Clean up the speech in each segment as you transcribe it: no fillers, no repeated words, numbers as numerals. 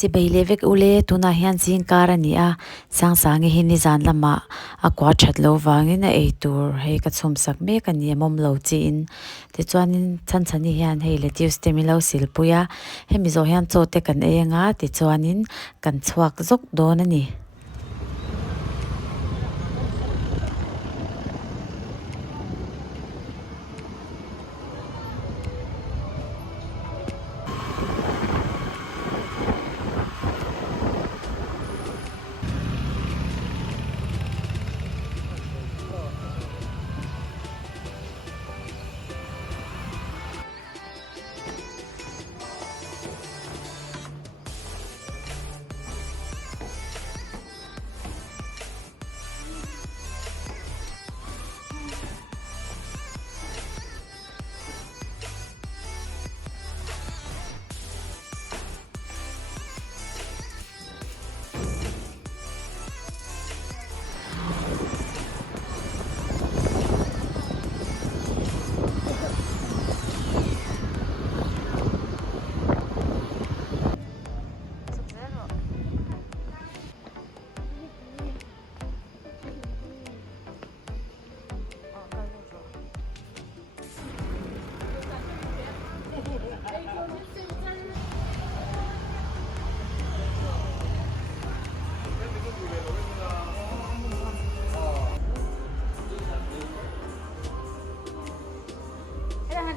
Chỉ bây lê vek ule tuna hian zin kara ni a sang sang hi ni zan lama a kwa that lo wangin a eitur hei ka chhum sak me ka ni mom lo chi in ti chuanin chan chani hian hei lettuce te mi lo sil puya hemi zo hian chote kan enga ti chuanin kan chhuak zok don ani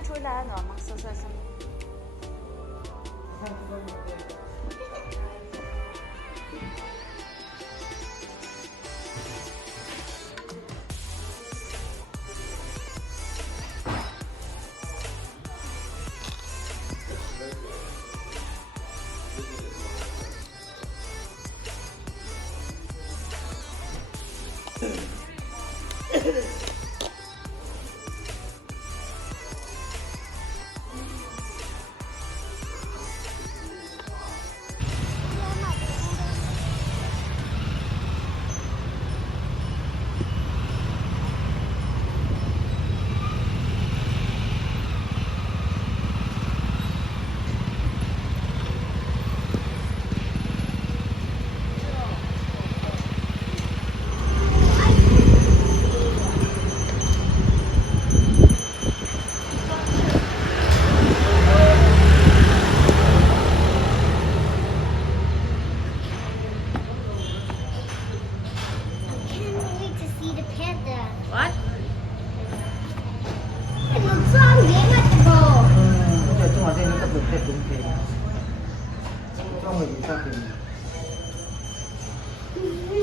chui ra nó mặc sơ sơ sơ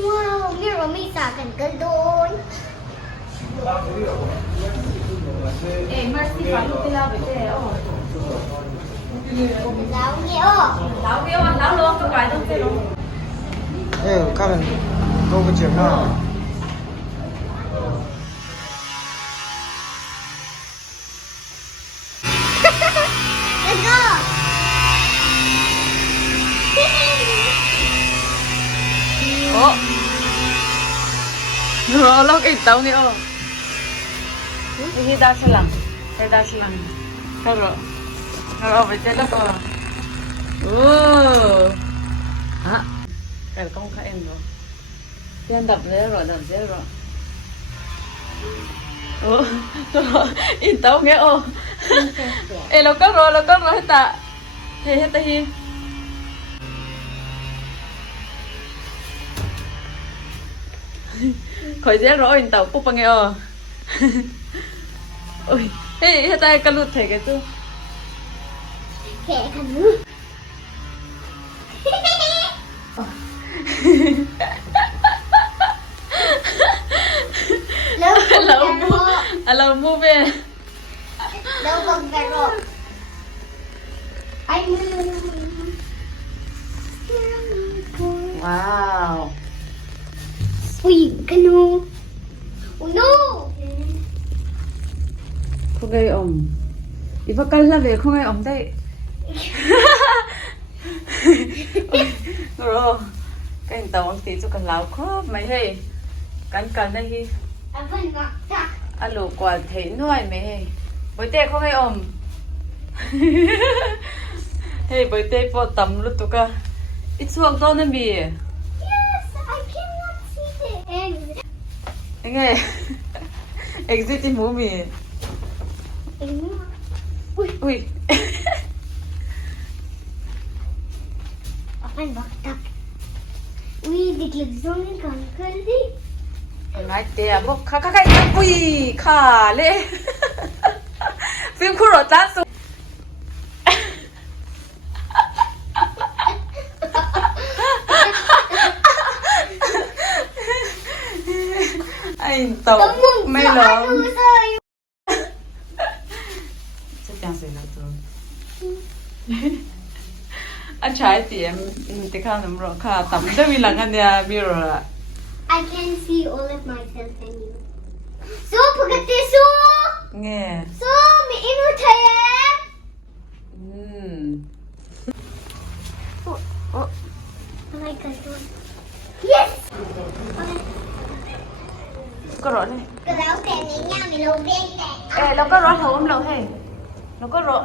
Wow, nghe rồi mi xả cảnh cân đôi. ê mercy phải lúc lao về thế ô Giáo nghe ô. lão kêu anh lão luôn cái bài luôn thế luôn 가면 또 그치구나. Let's go. 어? Rồi lo cái tàu này ô Ini dah selang Saya dah selang Kalau Kalau baca dah kau Hả Cái là con khai em rồi Tiên đập dễ rồi In tàu nghe ô Ê lo có rồi hết ta Hết ta hi khỏi dễ rồi tàu cúp bằng nghe ờ ôi hey tay cái lụt thể cái chứ Kẻ khăn nước. lâu mua về Đâu còn cà rốt. Anh wow ui cano. Oh no. không gây ẩm đi vào căn là về không gây ẩm đây rồi cái tàu ông tí cho cần láo khóc mày hey cắn đây hi Anh vẫn ngọt ta. alo quả thấy nuôi mày hey với tê không gây ẩm hey với tê bỏ tầm lúc tụi ca It's walked on and be. Yes, I cannot see the eggs. Okay. Exit in movie. Wait. अपन वक्त तक दिख लग जोने काम कर दी Ngay tiệm bốc khá khá khá ui khá lệ phim khu rột lát xuống anh tàu mây lớn chắc chắn sẽ là tôi anh trái tiệm thì khá nằm rồi khá tắm cho mình là ngân nhà mirror ạ. I can see all of myself and you. So, pagkati so! Nghe. So, may ino tayo! Oh my god. Yes! Có rõ này. Cái đó kèm với nhau mình lâu bên kèm. Ê, nó có rõ thấu âm lâu hay. Nó có rõ.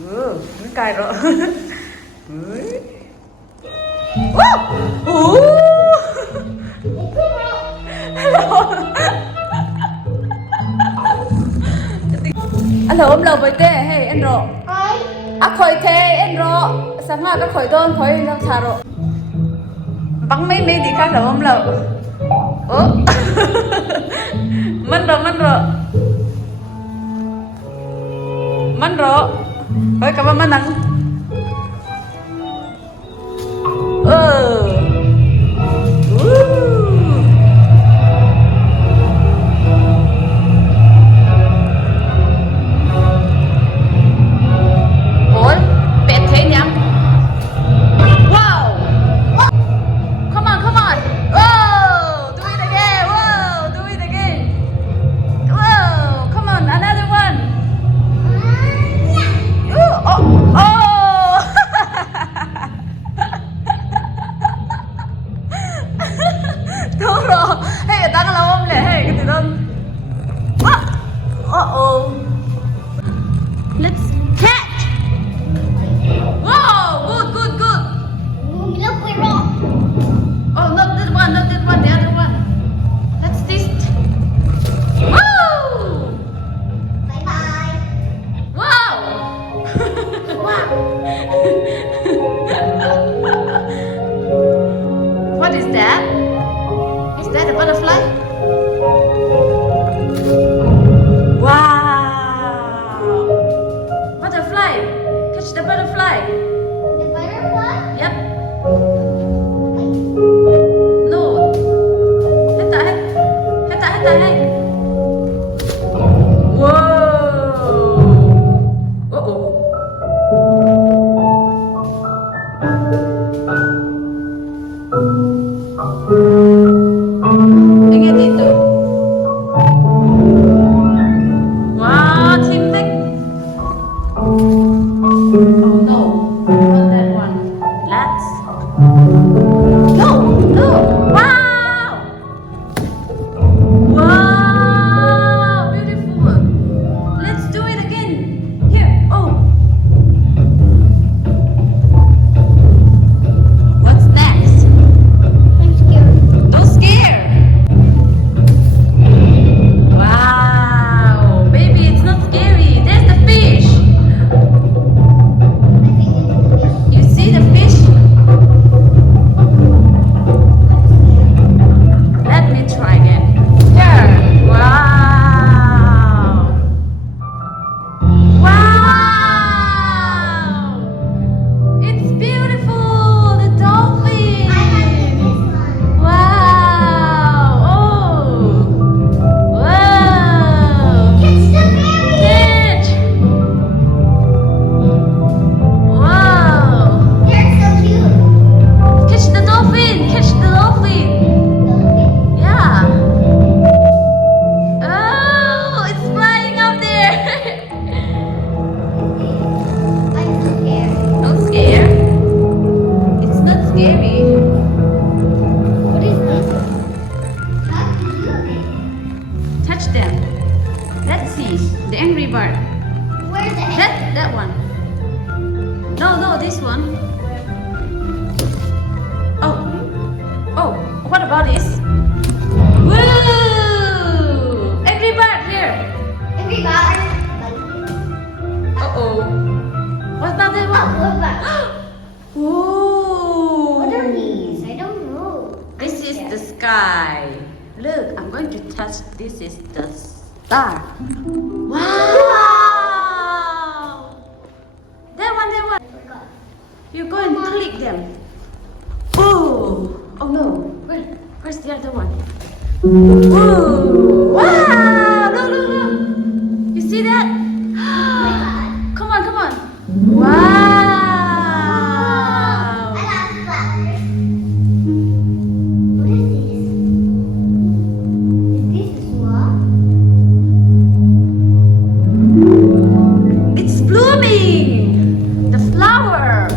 Nó cài rõ. Hello ông lầu với tê hey anh rộ khỏi thế anh rộ sáng nào các khỏi đơn khỏi đâu xà rộ bắn mấy đi khác lầu ông lầu mất rồi với cảm ơn mất nắng Let's catch! Wow! Good! Oh, not that one, the other one. Let's taste. Woo! Bye-bye. Wow! What is that? Is that a butterfly? Wow! Butterfly! Catch the butterfly! The butterfly? Yep. No. Heta. Whoa. Ingat itu. Wow, timtek. Oh no, not that one. Let's go. Wow. Wow, beautiful. Let's do it again. Here. Oh. What's next? I'm scared. Don't scare. Wow, baby, it's not scary. There's the fish. this one? Oh, oh, what about this? Woo! Angry bird here. Everybody. Uh-oh. What's that Oh, one? look back. Whoa! What are these? I don't know. This is the sky. Look, I'm going to touch. This is the star. Wow! That one. I forgot. You go and click them. Oh! Oh no! Where's the other one? Whoa! Wow! Look! You see that? Come on! Wow! I love flowers. What is this? Is this what? It's blooming! The flower!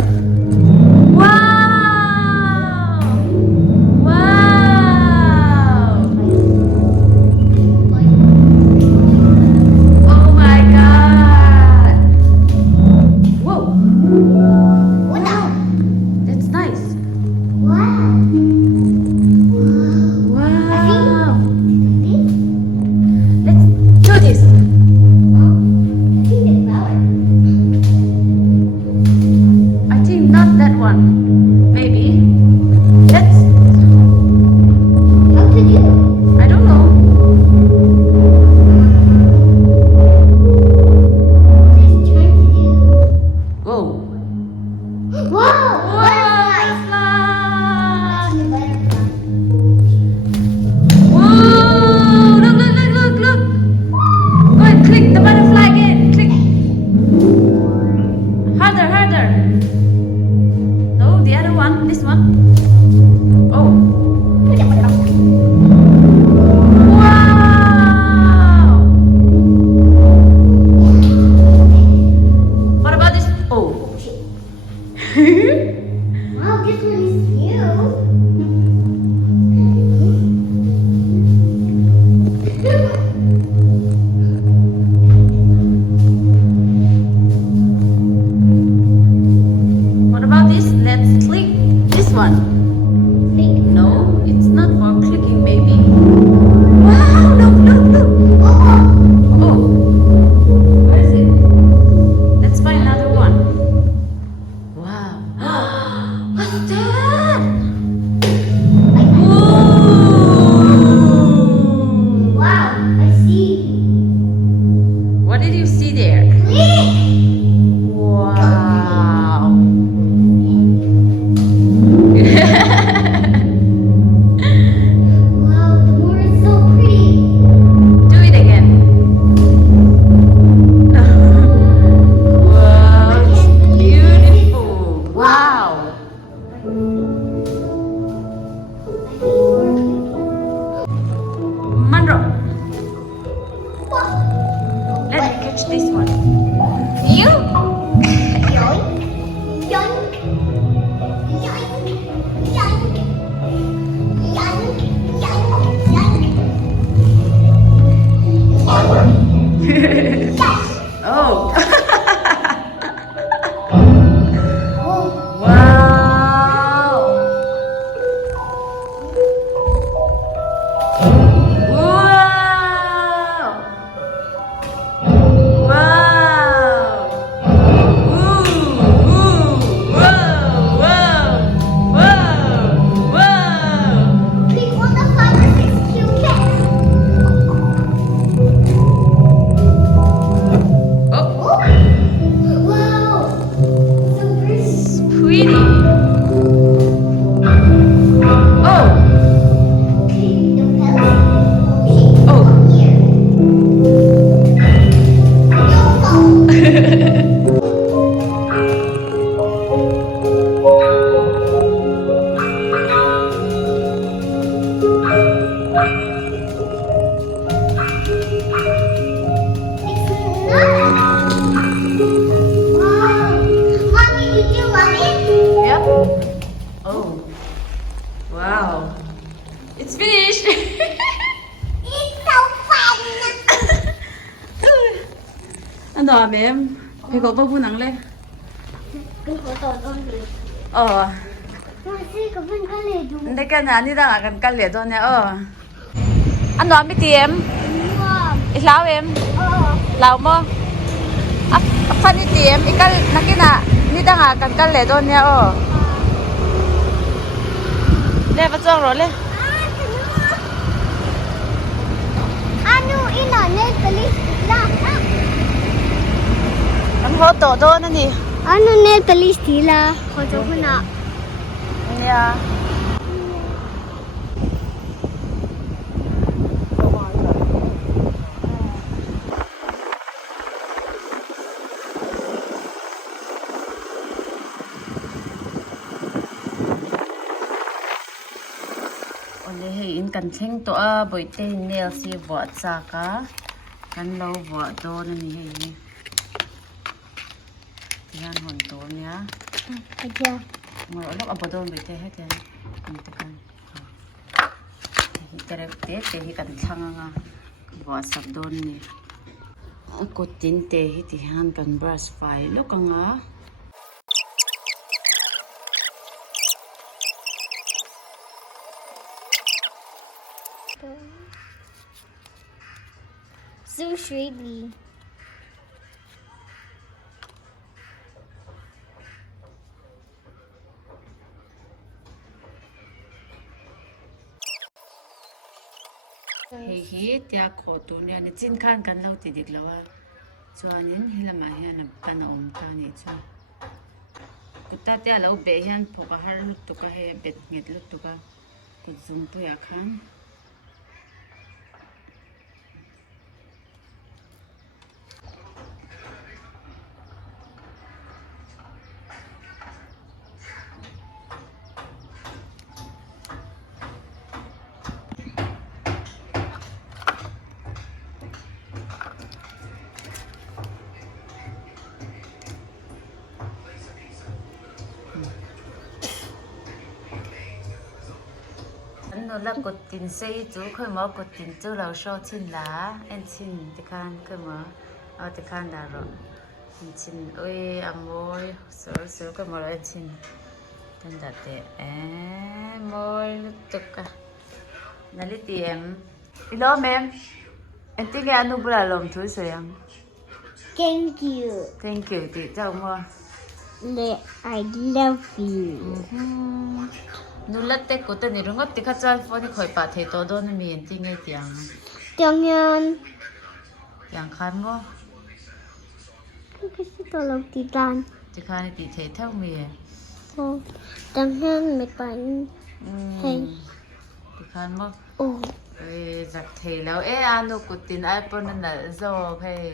Wow! Wow! Oh my god! Whoa! What the? That's nice! Wow. Wow! This? Let's do this! I think the flower. I think not that one. Maybe. Let's. How to do? I don't know. Just trying to do. Whoa! Wow! Butterfly. Butterfly! The butterfly. Whoa! Look! Go and click the butterfly again. Click. Harder. No, the other one. This one. Oh. Wow! What about this? Oh. Wow, this one is new. What about this? Let's click this one. No, it's not for clicking, maybe. Wow, look. Oh, where is it? Let's find another one. Wow. What's that? Whoa! Wow, I see. What did you see there? Click. Wow. Wow, the moon is so pretty. Do it again. Wow, it's beautiful. Wow. Manro. Let me catch this one. You? Yoink. Yoink. Yoink. Yoink. Yoink. Yoink. Yoink. Yes. Oh. Oh. Wow. Wow. Wow. Ooh. Whoa. Click on the flowers. It's cute. Oh, Oh. Wow. So pretty. pretty. Oh. Click the petals. Oh. Here. Yo. Wow. Mommy, did you love it? Yep. Oh. Wow. It's finished. It's so fun. Ano, ma'am? Pego pa po nang le. 跟我到东里。 Oh, 我这个分开来读。 hindi ka na, hindi na akan kalit doon niya, oh. Ano, amitiem? Nuam. Islawim? Oh. Law mo? Apan itiem, ikal, nakina, hindi na akan kalit doon niya, oh. Le, patsuang ro, le. Anu ina ne talis la. Ang hoto doon, ani. Anu ne talis tila. Hoto kuna. Yeah. Ole hey in kan theng to a boite nail si vot sa ka kan lo vot do na ni hey yan hon to nya Aja. ngor lo abodon boite he ten ni te kan tere te hi kan thanga nga vot sab don ni ko tin te hi ti han kan brush fai lo ka nga So shady. hei hi tia kho tu ne ani chin khan kan lo ti dik lawa chuanin hilama hian kan om ka ni chu kutta tia lo be hian phoka har lut tu ka he bet ngit lut tu ka ku zum tu ya khan nó là cột tin xây chú khơi mở cột tin chú lâu sau chín lá em chín thì khan khơi mở thì khan đã rồi em chín ơi môi sửa khơi mở em chín tên đặt để môi lúc tục cả nãy đi tìm đi lo em tiếng anh nó bữa làm thú sửa em Thank you. thank you chị chào mua I love you. nulate ko te ni rungot ti kha chan phone khoi pa the to don mi en ti ngai tiang Tiếng Nhân. tiang khan mo Cái gì đó là tí đàn. ti khan ti the thau mi Tiếng Nhân mấy bạn. Hey. ti khan mo Oh. ê giặc the lao ê anu kutin iphone na zo phe